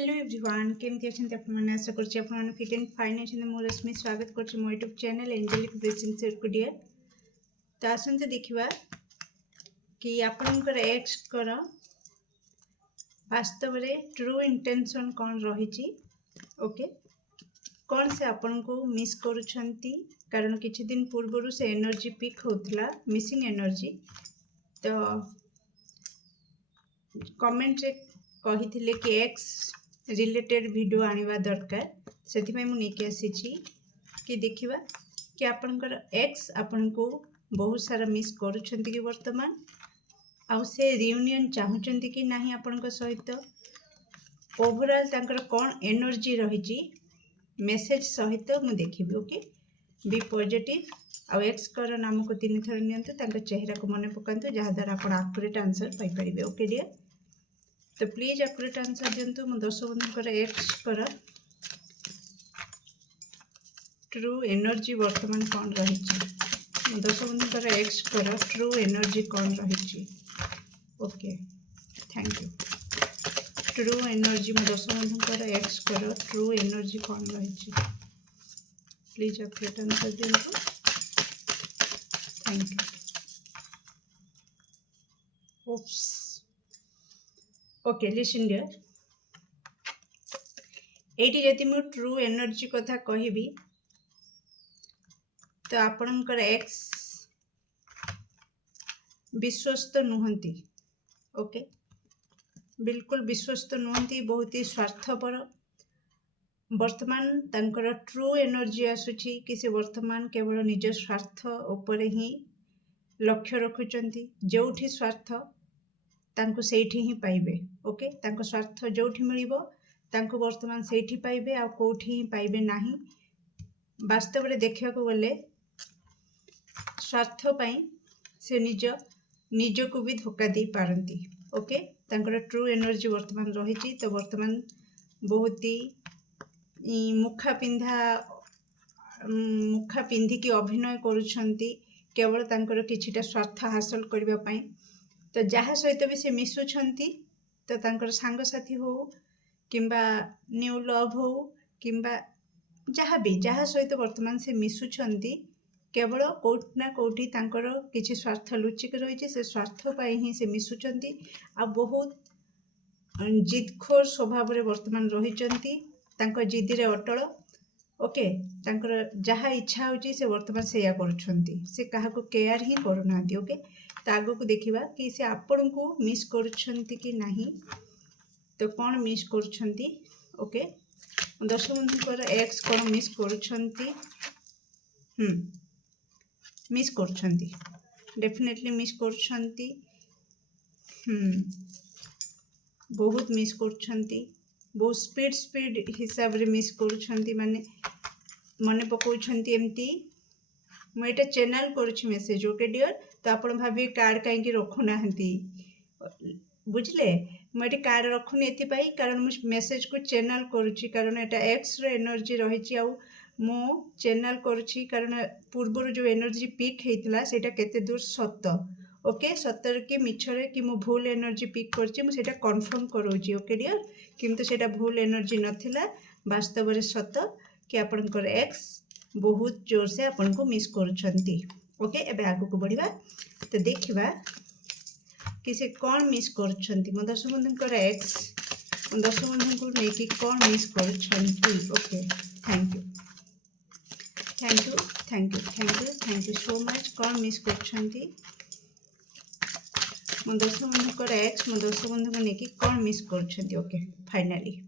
Hello everyone केमती अच्छे आपने आशा कर फिट एंड फाइन अच्छे मो रश्मि स्वागत कर मो यूट्यूब चैनल एंजेलिक ब्लेसिंग्स एडकुडिया। तो आसते देखा कि आपणकर एक्स कर वास्तव में ट्रू इंटेंशन कौन रही ओके कौन से आपण को मिस करुछंती कारण किछि दिन पूर्व से एनर्जी पिक होतला मिसिंग एनर्जी। तो कमेंट रे कही कि एक्स रिलेटेड वीडियो आनिबा दरकार से मुझे आसी कि देखिबा कि आपनकर एक्स आपन को बहुत सारा मिस करुछंती कि वर्तमान आउ से रियूनियन चाहूचंती कि नाही आपन सहित ओवरऑल तांकर कौन एनर्जी रही मेसेज सहित मु देखिबी। ओके बी पॉजिटिव आउ एक्स कर नाम को 3 थर नियंतु तांकर चेहरा को मन पकांतु जहा द्वारा आपण एक्यूरेट आंसर पाई परिबे। ओके डियर तो प्लीज एक्यूरेट आंसर दिंतु मो दर्शक बंधुकर एक्स कर ट्रू एनर्जी वर्तमान कौन रही दर्शक बंधुकर एक्स कर ट्रू एनर्जी कौन रही। Okay thank you true energy मो दर्शक बंधुकर एक्स कर ट्रू एनर्जी कौन रही प्लीज एक्यूरेट आंसर दिंतु thank you. Oops okay listen dear एटी जदि मु ट्रू एनर्जी कथा कहबी तो आपणकर एक्स विश्वस्त नुहंती। ओके बिल्कुल विश्वस्त नुहंती बहुत ही स्वार्थपर वर्तमान तांकर ट्रू एनर्जी आसुची कि से वर्तमान केवल निज स्वार्थ उपरे ही लक्ष्य रखुचंती जोठी स्वार्थ तांको सेठी ही पाइबे। ओके तांको स्वार्थ जोठी मिलिबो तांको वर्तमान सेठी पाइबे आ कोठी ही पाइबे नाही। वास्तव में देखा गले स्वार्थ पाई से निज को भी धोखा दे पारती। ओके तांकर ट्रू एनर्जी वर्तमान रही तो वर्तमान बहुत ही मुखा पिंधिकी अभिनय करुछंती केवल तांकर किछिटा स्वार्थ हासिल करबा पाई। तो जहाँ सहित भी से मिसुछंती तो तांकर सांगसाथी हो किंबा न्यू लव हो किंबा जहाँ भी जहाँ सहित वर्तमान से मिसुछंती केवल कोठना कोठी तांकर किछि स्वार्थ लुचिक रही से स्वार्थ पाई ही से मिसुछंती आ बहुत जिदखोर स्वभाव रे वर्तमान रहिचंती तांकर जिदी रे अटल। ओके तांकर जहाँ इच्छा होची से वर्तमान सेया करुछंती से काहा को केयर ही करूनांती। ओके तो आगो को देखिबा कि से आपण को मिस करुछंती कि नाही तो कौन मिस करुछंती। ओके दर्शक बंधुकर एक्स कौन मिस करुछंती मिस करुछंती डेफिनेटली मिस करुछंती बहुत मिस करुछंती बहुत स्पीड हिसाब रे मिस करुछंती माने मने पकाउछंती एमती मुझे चैनल करुछि मेसेज। ओके डियर तो आपण भाभी कार्ड कहीं रखु नाहंती बुझले मुझे कार्ड रखुनी एथिपाई कारण मुझे मेसेज को चैनल करुछि कारण एटा एक्स रो एनर्जी रही आउ मो चैनल करुछि कारण पूर्वर जो एनर्जी पिक हेतिला सेटा केते दूर सत। ओके सतर कि मिछरे कि मो भूल एनर्जी पिक करछि मु सेटा कंफर्म करूछि। ओके डियर किंतु सेटा भूल एनर्जी नथिला वास्तव रे सत कि आपनकर एक्स बहुत जोर से आपन को मिस करुछंती। ओके एबे आगु को बढ़िबा तो देखिबा कि से कौन मिस करुछंती मो दर्शक बंधुकर एक्स मो दर्शक बंधु को नेकी कौन मिस करुछंती। Okay thank you thank you thank you thank you thank you so much कौन मिस करुछंती मो दर्शक बंधुकर एक्स मो दर्शक बंधु को नेकी कौन मिस करुछंती। Okay finally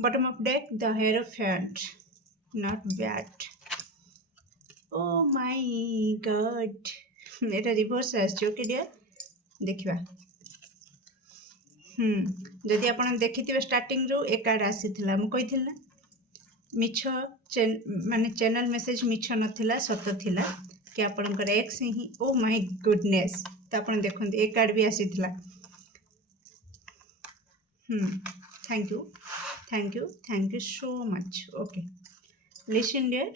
bottom of deck the hierophant not bad. Oh my god एटा रिवर्स आछि। ओके डियर देखिबा जदि आपण देखिथिबे स्टार्टिंग रो ए कार्ड आसीथिला मु कहिथिल ना मिछ माने चैनल मेसेज मिछ नथिला सत थिला कि आपणकर एक्स ही। ओ माय गुडनेस तो आपण देखंत ए कार्ड भी आसीथिला thank you thank you thank you so much. Okay listen dear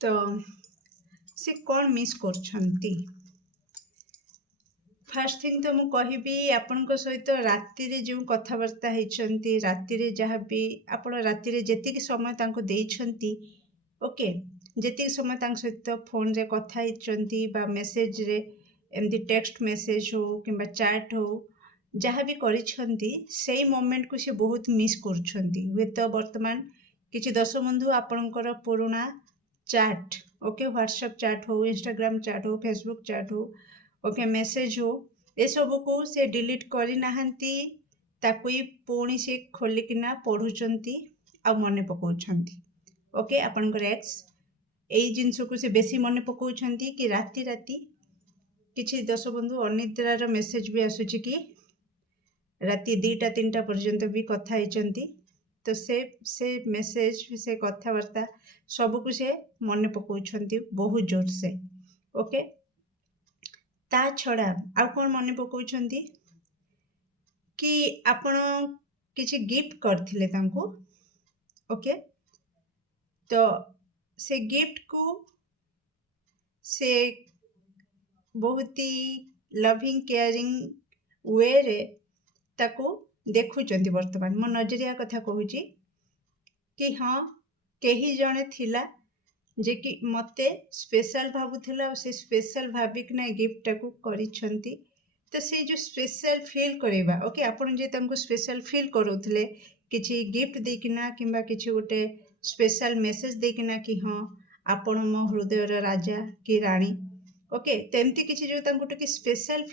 तो से कौन मिस करछंती फास्ट थिंग तो मुझे कहबी आपण सहित राति जो कथबार्ता होती राति जहाँ भी आप राति जी समय तांको देइछंती ओके जी समय सहित फोन रे कथा होती मेसेज रे एमती टेक्स्ट मेसेज हो कि चैट हो जहाँ भी करिछंती से मोमेंट को सी बहुत मिस करुछंती हुए तो वर्तमान किछि दर्शक बंधु आपणकर पुराना चैट ओके व्हाट्सएप चैट हो इंस्टाग्राम चैट हो फेसबुक चैट हो ओके मेसेज हो ए सब को से डिलीट करी नाहंती ताकू पुणी से खोलिकिना पढ़ुचंती आ मने पकाउछंती ओके आपणकर एक्स एई जिंस को से बेसी मने पकाउछंती कि राति राति किछि दर्शक बंधु अनिद्रार मेसेज भी आसुछि कि राति 2टा 3टा पर्यंत भी कथा होइचंती तो से मेसेज से कथबार्ता सब को से मने पकाउछंती बहुत जोर से ओके ता छड़ा आ कौन मने पकाउछंती कि आपण किछि गिफ्ट करथिले तांको ओके तो से गिफ्ट को से बहुत ही लविंग केयरिंग वे रे ताको देखुचंती वर्तमान मो नजरिया कथा कहूची कि हाँ कहीं जड़े थिला जे कि मते स्पेशल भावुला से स्पेशल भाविक ना गिफ्ट को करिछंती तो से जो स्पेशल फील करवा ओके आपण जे तांको स्पेशल फील करूथले किछि गिफ्ट देकिना किंबा किछि गोटे स्पेशल मेसेज देकिना कि हाँ आपण मो हृदयर राजा कि रानी ओके तेमती किछि जो तांको टके स्पेशल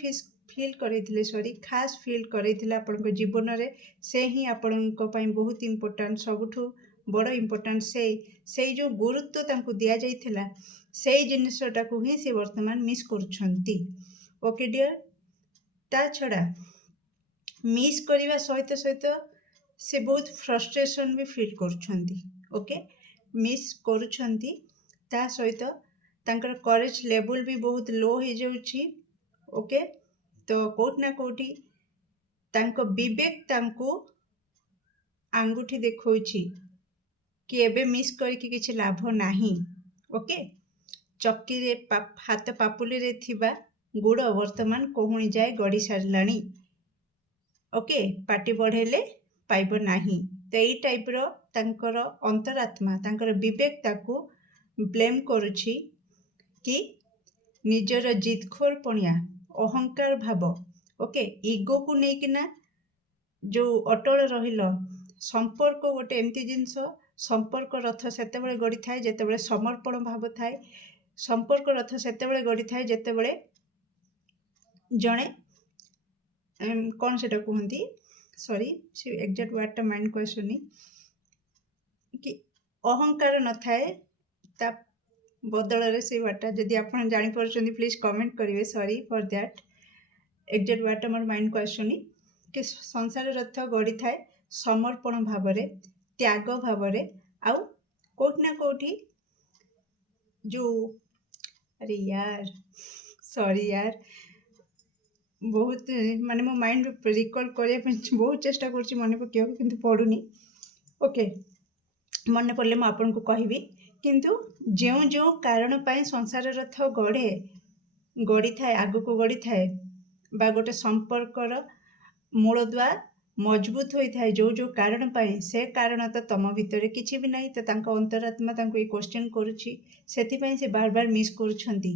फील करैथिले सॉरी खास फील करैथिले आपनको जीवन रे से ही आपनको पई बहुत इंपोर्टेंट सबठु बड़ इंपोर्टेंट से जो गुरुत्व तांको दिया जाइथिला से जिनिसटा को ही से वर्तमान मिस करूछंती ओके डियर ता छड़ा मिस करबा सहित सहित से बहुत फ्रस्ट्रेशन भी फील करूछंती ओके मिस करूछंती ता सहित तांकर करेज लेवल भी बहुत लो हो जाउची ओके तो कोट ना कोठी तांको विवेक तांको आंगुठी देखौची कि एबे मिस करके किछि लाभ नाही ओके चक्की रे हाथ पापुली रे थिबा गुड़ वर्तमान कोहुणी जाए गड़ी सारलाणी ओके पार्टी बढ़ेले पाइब नाही तो यही टाइप रो तांकर अंतरात्मा तांकर विवेक ताको ब्लेम करुछि कि निजर जिदखोर पणिया अहंकार भाव ओके इगो को लेकिना जो अटल रहिल संपर्क गोटे एमती जिनस संपर्क रथ सेतेबेले गड़ी थाए जेतेबेले समर्पण भाव थाए संपर्क रथ सेतेबेले गड़ी थाए जेतेबेले जणे कौन सेटा कहती सॉरी से एग्जैक्ट वर्डटा माइंड को आसुनी कि अहंकार न थाए ता बदल से वर्डटा जदि आप जानी पारुछंती प्लीज कमेंट करेंगे सॉरी फॉर दैट एग्जैक्ट वर्डटा मोर माइंड को आसुनी कि संसार रथ गड़ी थाए समर्पण भाव रे त्याग भाव रे आउ कोठ ना कोठी जो अरे यार सॉरी यार बहुत माने मो माइंड रिकॉल करने बहुत चेष्टा कर मन पकड़ किंतु पड़ुनी ओके मन पड़े मुझे आपन को कहबी किंतु जो जो कारण पाई संसार रथ गढ़े गड़ी थाए आग को गड़ी थाए बा गोटे संपर्कर मूलदुआ मजबूत होता है जो जो कारण पाई से कारण तो तम भितर किसी भी नहीं तो तांको अंतरात्मा तांको ये क्वेश्चन करुछि सेतिपई से बार बार मिस करुछंती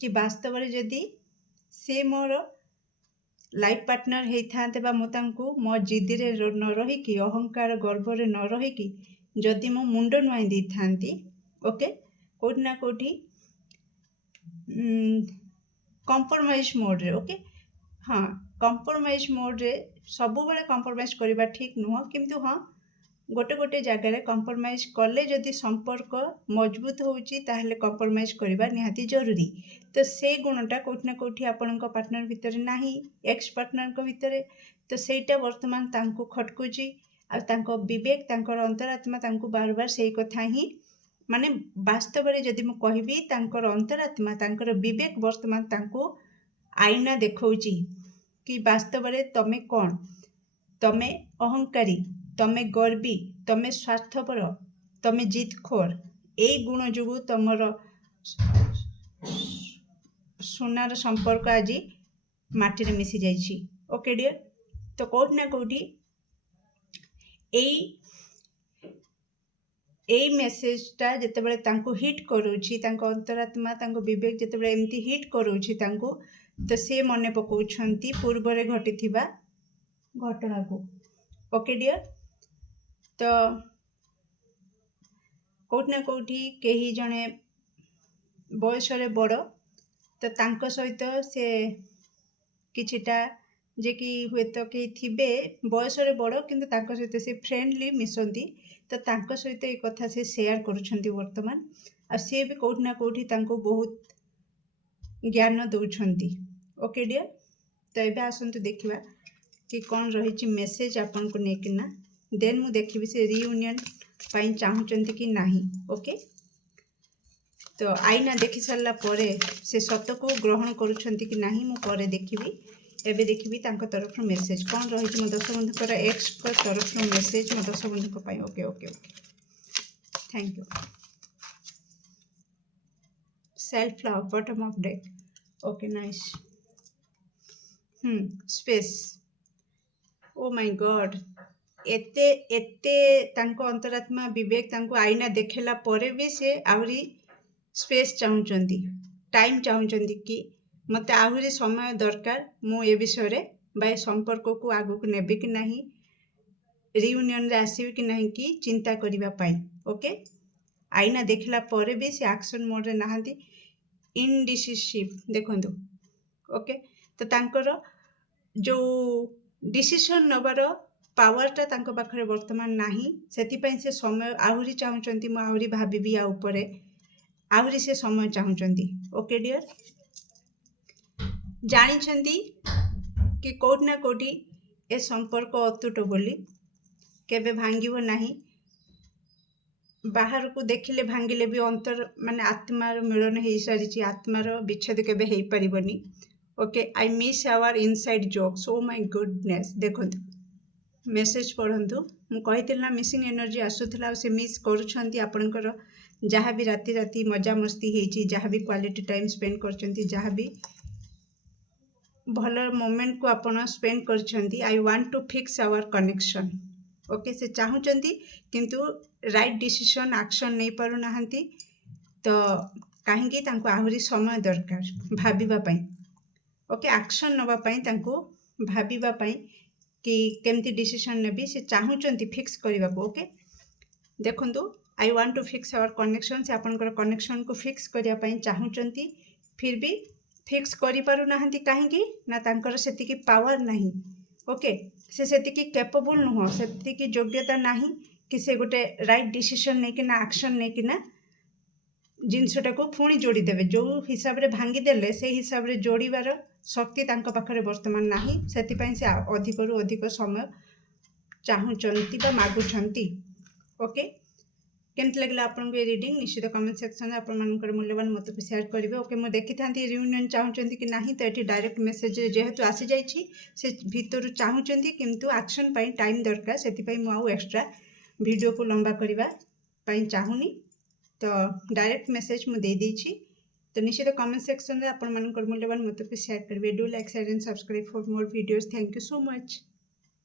कि वास्तव में जदि से मोर लाइफ पार्टनर होता बा मो तांको मो जिदी रे न रहीकि अहंकार गर्व रे न रहीकि जदि मो मुंड नुआई दी थांती ओके कोठी ना कोठी कंप्रोमाइज मोड रे ओके हाँ कंप्रोमाइज मोड रे सब बेले कंप्रोमाइज करबा ठीक नुह किंतु हाँ गोटे गोटे जगार कंप्रोमाइज कले जदि संपर्क मजबूत होउची ताहले कंप्रोमाइज करबा निहाती जरूरी तो से गुणटा कोठी ना कोठी आपणक पार्टनर भितर नाही एक्स पार्टनर को भितर तो सेटा वर्तमान तांको खटकुची आ तांको विवेक तांकर अंतरात्मा तांको बार बार सेई कथा ही माने वास्तव रे जदि मु कहबी तांकर अंतरात्मा तांकर विवेक वर्तमान तांको आईना देखौची कि वास्तव रे तमे कोन तमे अहंकारी तमे गर्वी तमे स्वार्थपर तमे जिदखोर यही गुण जो तुमर सुनार संपर्क आज माटी रे मिसी जाइछि ओके डियर तो कोठी ना कोठी एई मेसेजटा जेतेबेले तांको हिट करूछि तांको अंतरात्मा तांको विवेक जेतेबेले एमती हिट करूछि तांको तो से मने पकाउछंती पूर्वरे घटिथिबा घटना को ओके डियर तो कोठी ना कोठी केही जणे बयस रे बड़ तो तांको सहित से किछिटा जे कि हुए तो कहीं थिबे बयस रे बड़ किंतु तांको सहित से फ्रेंडली मिसंती तो तांको सहित ए कथा से शेयर करूछंती वर्तमान आ से भी कोठी ना कोठी तांको बहुत ज्ञान दउछंती ओके डियर तो एबे आसंतु देखिबा कि कौन रही मेसेज आपन को नेकिना देन मु देखिबी से रियूनियन पाई चाहूचंती कि नाही ओके तो आईना देखि सारला परे से सत को ग्रहण करूछंती कि नाही मु परे देखिबी एबे देखिबी तांको तरफ मेसेज कौन रही मो दर्शक बंधुकर एक्स को तरफ मेसेज मो दर्शक बंधु पाई okay okay okay thank you self love bottom of deck okay nice space oh my god एते एते तांको अंतरात्मा विवेक तांको आईना देखेला परे भी से आहुरी स्पेस चाहूचंती टाइम चाहूचंती कि मते आहुरी समय दरकार मु ए विषय बा संपर्क को आगु को नेबे कि नाही रियूनियन रे आसीबे कि नाही कि चिंता करिबा पाई ओके आईना देखला परे भी से एक्शन मोड रे नाहंती इनडिसिसिव देखंतु ओके तो तांकर जो डिसीजन नबार पावरटा तांको पाखरे वर्तमान नाही सेति पई से समय आहुरी चाहूचंती मु आहुरी भाबिबी आ ऊपरे आहुरी से समय चाहूचंती ओके डियर जानिछंती कि कोठी ना कोठी ए संपर्क अतुट बोली केबे भांगिबो नाही बाहर को देखिले भांगिले भी अंतर माने आत्मार मिलन हे सारिछि आत्मार विच्छेद केबे हेई परिबनी okay I miss our inside jokes oh my goodness देखंतु मेसेज पढ़ंतु मु कहितिल ना मिसिंग एनर्जी आसुथला से मिस करूछंती आपनकर जहाँ भी राति राति मजा मस्ती हेछि जहाँ भी क्वालिटी टाइम स्पेंड करछंती जहाँ भी भल मोमेंट को आपण स्पेंड करछंती I want to fix our connection okay से चाहूचंती किंतु राइट डिसीजन एक्शन नहीं पारु नाहंती तो काहेकि तांको आहुरी समय दरकार भाबिबा पई ओके एक्शन नबा पई तांको भाबिबा पई कि केमती डिसीजन नेबी से चाहूचंती फिक्स करबा को ओके देखंतु I want to fix our connection से आपनकर कनेक्शन को फिक्स करिया पई चाहूचंती फिर भी फिक्स करि पारु नाहंती काहेकि ना तांकर सेति की पावर नाही ओके से सेति की कैपेबल न सेति की योग्यता नाही कि से गोटे राइट डिसीजन नहीं कि ना एक्शन नहीं कि ना जिनसटा को पुणी जोड़ी देवे जो हिसाब रे भांगी देले से हिसाब रे जोड़ीबार शक्ति तांको पाखरे वर्तमान नाही सेति पई से अधिक रु अधिक समय चाहूचंती बा मागुछंती ओके केमती लगला आपन को रीडिंग निश्चित कमेंट सेक्शन में आपन मानकर मूल्यवान मत को शेयर करिवे ओके मो देखि थांती रियूनियन चाहूचंती कि नाही तो एठी डायरेक्ट मेसेज जेहेतु आसी जाईछि से भीतर चाहूचंती किंतु एक्शन पई टाइम दरकार सेति पई मो आउ एक्स्ट्रा वीडियो को लंबा करबा पई चाहूनी तो डायरेक्ट मेसेज मु दे देछि तो निश्चित कमेंट सेक्शन में आपन मानकर मूल्यवान मत को शेयर करिवे do like share and subscribe for more videos thank you so much.